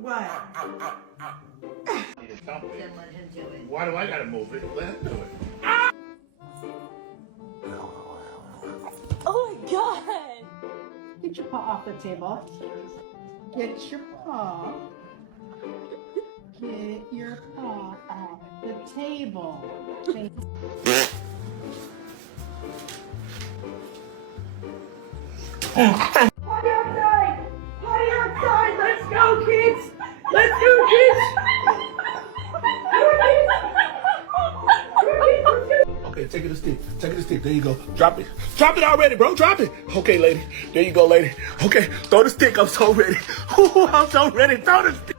What? Then let him do it. Why do I gotta move it? Let him do it. Oh my god! Get your paw off the table. Get your paw. Get your paw off the table. Party outside! Party outside! Let's go, kids! Let's go, kids! Okay, take it a stick. Take it a stick. There you go. Drop it. Drop it already, bro. Drop it. Okay, lady. There you go, lady. Okay, throw the stick. I'm so ready. I'm so ready. Throw the stick.